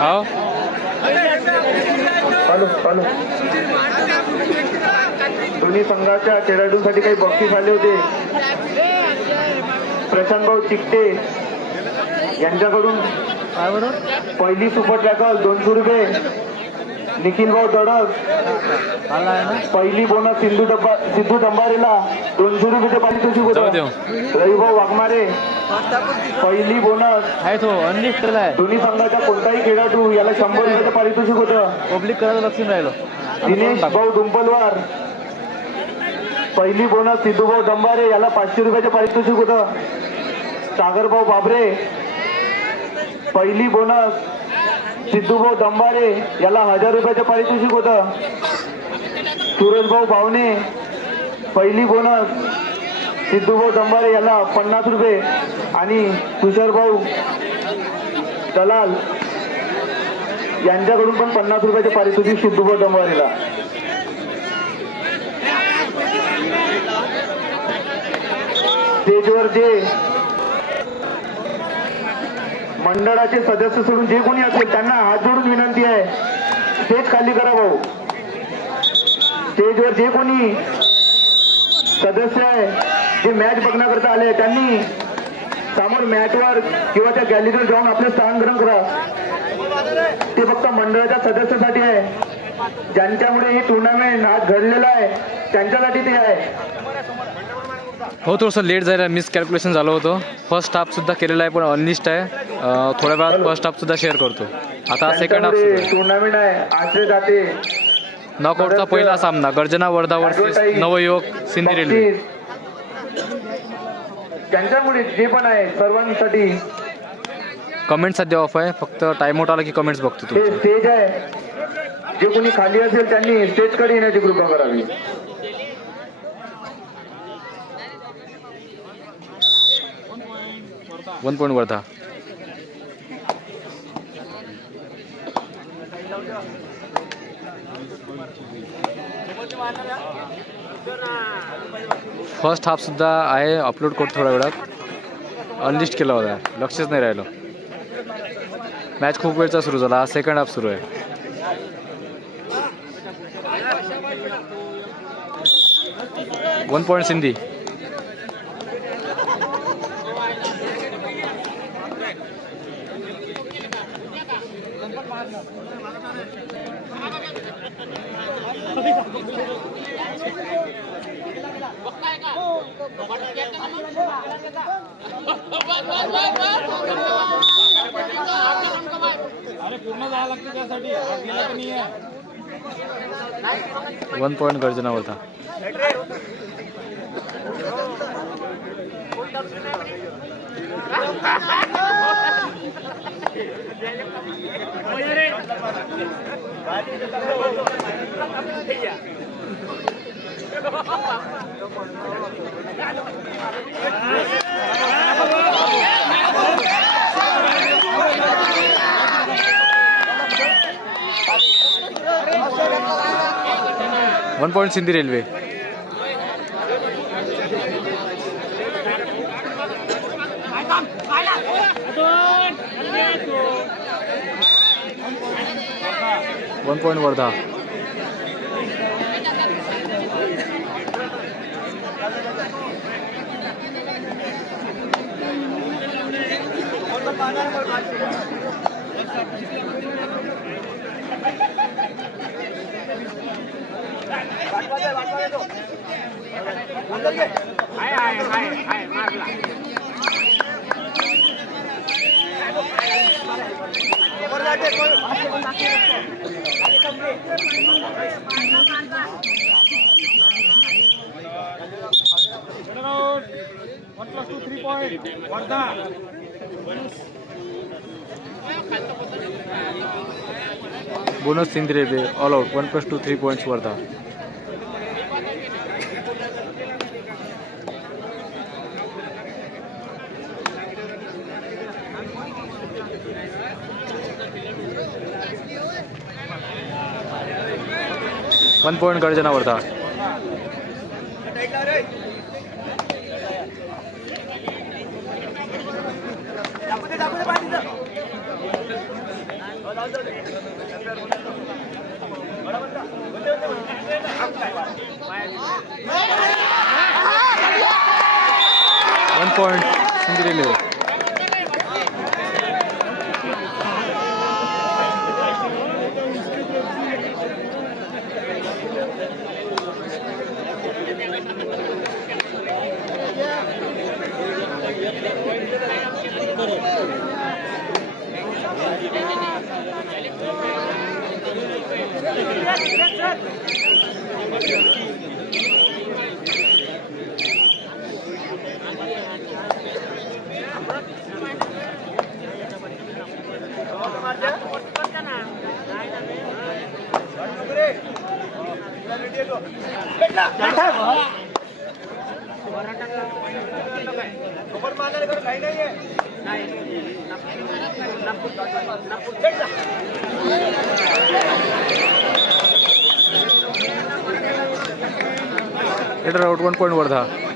हो. चालू चालू दोन्ही संघाच्या खेळाडूंसाठी काही बक्षीस आले होते. प्रशांत भाऊ चिकटे यांच्याकडून पहिली सुपर टॅकल दोनशे रुपये. निखिल भाऊ ना पहिली बोनस सिंधू डब्बा सिद्धू डंबारेला. दोनशे रुपये पारितोषिक जाऊ होतं देऊ रविभाऊ वाघमारे. पहिली बोनस आहे तो अनलिस्टेड आहे. दोन्ही संघाच्या कोणताही खेळाडू याला शंभर रुपयाचं पारितोषिक होतं. पब्लिक करायला लक्ष राहिलो. दिनेश भाऊ डुंपलवार पहिली बोनस सिद्धूभाऊ डंबारे याला पाचशे रुपयाचे पारितोषिक होतं. सागरभाऊ बाबरे. पहिली बोनस सिद्धूभाऊ दंबारे याला हजार रुपयाचं पारितोषिक होतं. सूरजभाऊ भावने पहिली बोनस सिद्धूभाऊ दंबारे याला पन्नास रुपये आणि तुषारभाऊ दलाल यांच्याकडून पण पन्नास रुपयाचे पारितोषिक सिद्धूभाऊ दंबारेला. स्टेजवर जे मंडळाचे सदस्य सोडून जे कोणी असेल त्यांना हात जोडून विनंती आहे. स्टेज खाली करा भाऊ. स्टेजवर जे कोणी सदस्य आहे जे मॅच बघण्याकरता आले त्यांनी समोर मॅचवर किंवा त्या गॅलरीवर जाऊन आपले स्थान ग्रहण करा. ते फक्त मंडळाच्या सदस्यासाठी आहे. ज्यांच्यामुळे ही टुर्नामेंट आज घडलेला आहे त्यांच्यासाठी ते आहे. हो थोडंसं लेट जायला मिस कॅल्क्युलेशन झालं होतं. फर्स्ट हाफ सुद्धा केलेला आहे पण अनलिस्ट आहे. थोड्या वेळात फर्स्ट हाफ सुद्धा शेअर करतो. आता सेकंड हाफ टुर्नामेंट आहे. जाते. नॉकआउटचा पहिला सामना. गर्जना वर्धा वर्सेस नवयुवक सिंधी रेल्वे. त्यांच्यामुळे जे पण आहे सर्वांसाठी. कमेंट सध्या ऑफ आहे. फक्त टाइमआउट आला की कमेंट्स बघतो स्टेज आहे. जे कोणी खाली असेल त्यांनी स्टेजकडे येण्याची कृपा करावी. One point Wardha first half सुद्धा आहे. अपलोड करतो थोड्या वेळात. अनलिस्ट केला होता. लक्षच नाही राहिलं. मॅच खूप वेळचा सुरू झाला. सेकंड हाफ सुरू आहे. One point Sindi. One point Garjana होता one point Sindi railway. One point Wardha. हाय हाय हाय हाय मारला खबर लाटे कोई भाषा को नाकी रखो 1 plus 2 3 point Vardha bonus Sindi बे all out one plus two three points Wardha one point Garjana Wardha one point Sindi railway raider out one point Wardha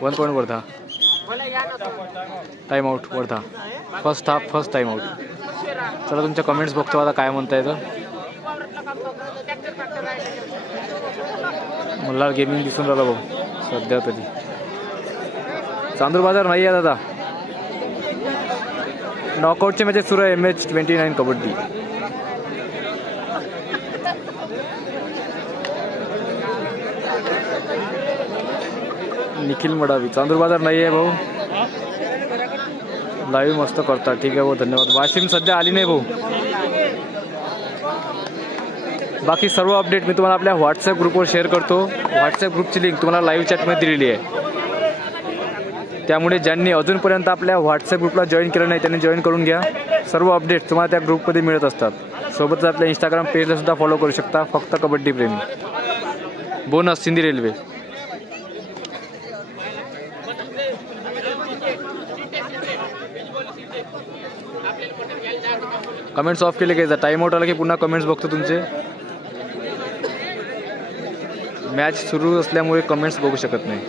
one point Wardha time out Wardha first half first time out चला तुमच्या comments बघतो आता काय म्हणता येतं Malhar gaming दिसून राहिला भाऊ सध्या तरी. चांदूर बाजार नाही आहे दादा. नॉकआउटचे मॅचेस सुरू आहे M H twenty nine kabaddi. Nikhil Madavi Chandur Bazar नाही आहे भाऊ. लाईव्ह मस्त करतात ठीक आहे भाऊ धन्यवाद. वाशिम सध्या आली नाही भाऊ. बाकी सर्व अपडेट मी तुम्हाला आपल्या व्हॉट्सअप ग्रुपवर शेअर करतो. व्हॉट्सअप ग्रुपची लिंक तुम्हाला लाईव्ह चॅटमध्ये दिलेली आहे. त्यामुळे ज्यांनी अजूनपर्यंत आपल्या व्हॉट्सअप ग्रुपला जॉईन केलं नाही त्यांनी जॉईन करून घ्या. सर्व अपडेट तुम्हाला त्या ग्रुपमध्ये मिळत असतात. सोबतच आपल्या इंस्टाग्राम पेजला सुद्धा फॉलो करू शकता. फक्त कबड्डी प्रेमी. Bonus Sindi railway comments off केले जा टाईम आउट आला की पुन्हा कमेंट्स बघतो तुमचे. मॅच सुरू असल्यामुळे कमेंट्स बघू शकत नाही.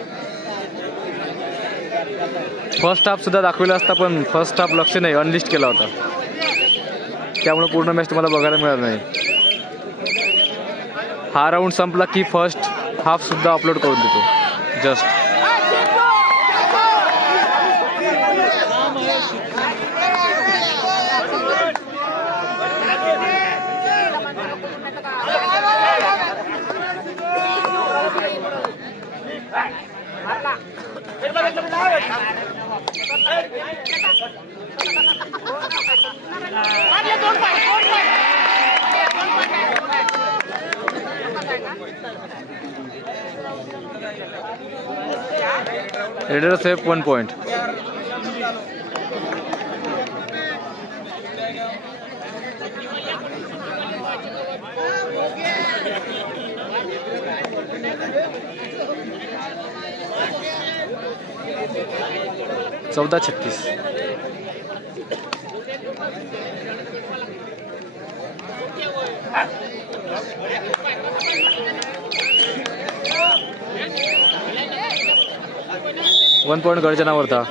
फर्स्ट हाफ सुद्धा दाखवला असता पण फर्स्ट हाफ लक्ष नाही अनलिस्ट केला होता. त्यामुळे पूर्ण मॅच तुम्हाला बघायला मिळालं नाही. हा राऊंड संपला की फर्स्ट हाफ सुद्धा अपलोड करून देतो. Just raider safe one point चौदा छत्तीस. वन पॉईंट गर्जनावरता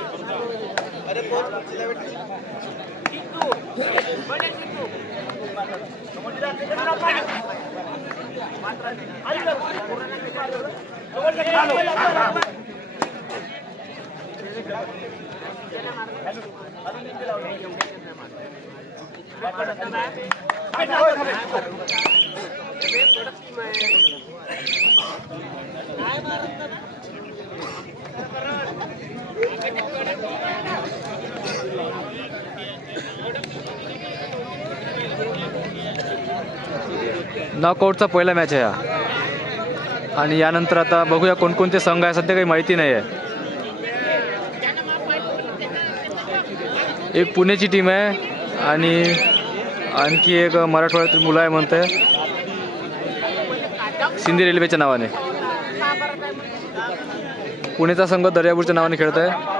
नॉकआउटचा पहिला मॅच आहे हा. आणि यानंतर आता बघूया कोणकोणते संघ आहे सध्या काही माहिती नाही आहे एक पुण्याची टीम आहे आणि आणखी एक मराठवाड्यातील मुलं आहे म्हणते सिंधी रेल्वेच्या नावाने. पुणेचा संघ दर्यापूरच्या नावाने खेळत आहे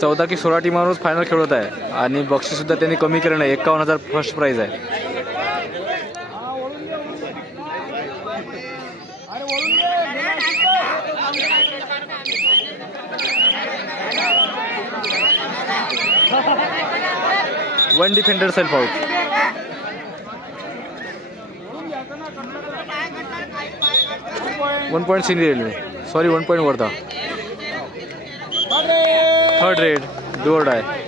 चौदा की सोळा टीमांवरच फायनल खेळत आहे. आणि बक्षीससुद्धा त्यांनी कमी केलं नाही. एकावन्न हजार फर्स्ट प्राईज आहे. One defender self out one point Sindi railway sorry one point Wardha third raid do or die आहे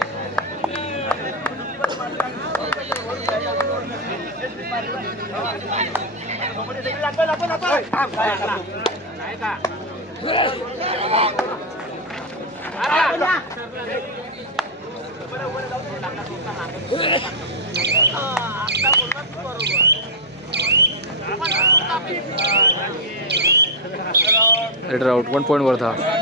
raider out one point Wardha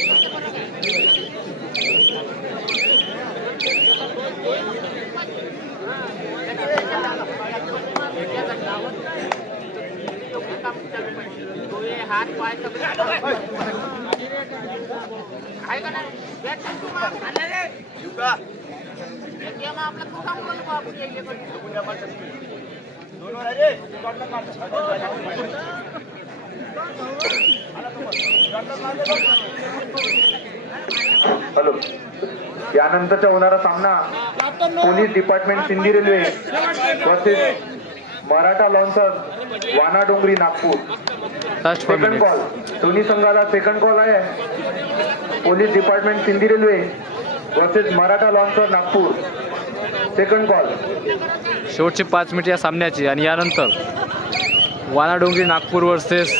हात पाय आहे का नाही? आपला तू सांगू नको हॅलो. यानंतरचा होणारा सामना police department Sindi railway versus Maratha lancer Wanadongri Nagpur. Last four second minute call दोन्ही संघाला सेकंड कॉल आहे. Police department Sindi railway versus Maratha lancer Nagpur. Second call शेवटचे पाच मिनिट या सामन्याची आणि यानंतर Wanadongri Nagpur versus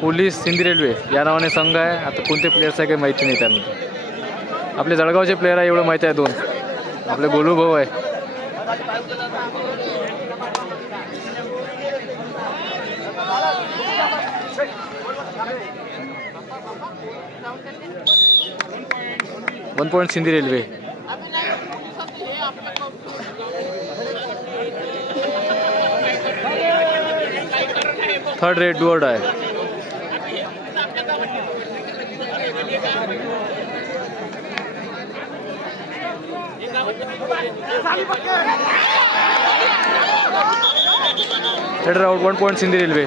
police Sindi railway या नावाने संघ आहे. आता कोणते प्लेयर्स आहे काही माहिती नाही त्यांना. आपले जळगावचे प्लेयर आहे एवढं माहिती आहे दोन. आपले गोलू भाऊ आहे. One point Sindhi railway third raid डुअर्ड आहे header out one point Sindhi railway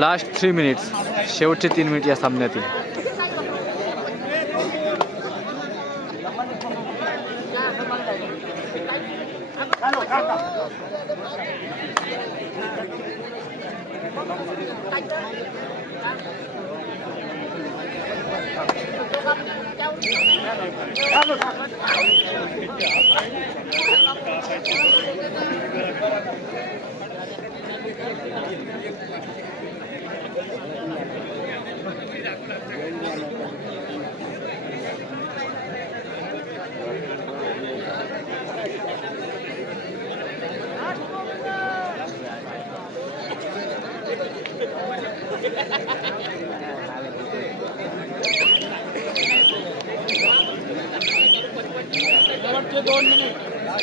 last three minutes शेवटचे तीन मिनिट या सामन्यातील.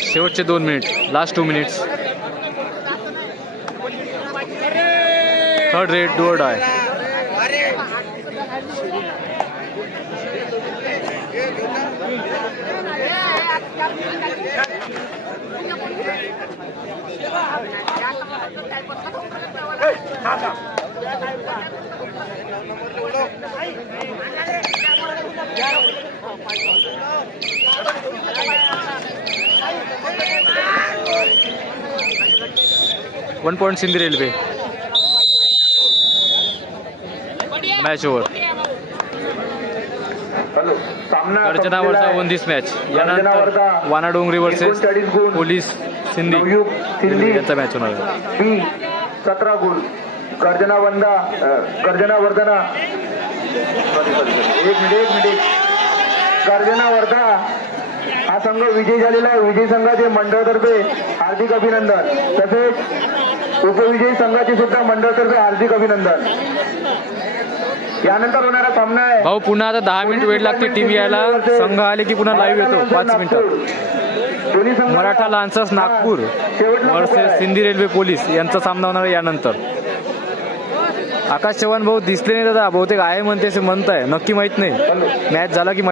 शेवटे दोन minute. Last two minutes third raid do die one point Sindhi railway. Match over गर्जनावरचा संपलेला वन दिस मॅच. यानंतर गर्जनावरचा वानाडोंगरी वर्सेस 39 गुण. पोलीस सिंधी यांचा मॅच होणार आहे. सतरा गुण गर्जना वंदा अ, गर्जना वर्धना. एक मिनिट एक मिनिट. गर्जना वर्धा हा संघ विजयी झालेला आहे. विजयी संघाचे मंडळतर्फे हार्दिक अभिनंदन. तसेच उपविजयी संघाचे सुद्धा मंडळतर्फे हार्दिक अभिनंदन. यानंतर होणारा सामना आहे. भाऊ पुन्हा आता दहा मिनिट वेळ लागते टीव्ही यायला. संघ आले की पुन्हा लाईव्ह येतो. पाच संघ Maratha lancers Nagpur versus Sindi railway police यांचा सामना होणार आहे यानंतर. आकाश चव्हाण भाऊ दिसले नाही दादा. बहुतेक आहे म्हणते असे म्हणताय. नक्की माहीत नाही. मॅच झाला की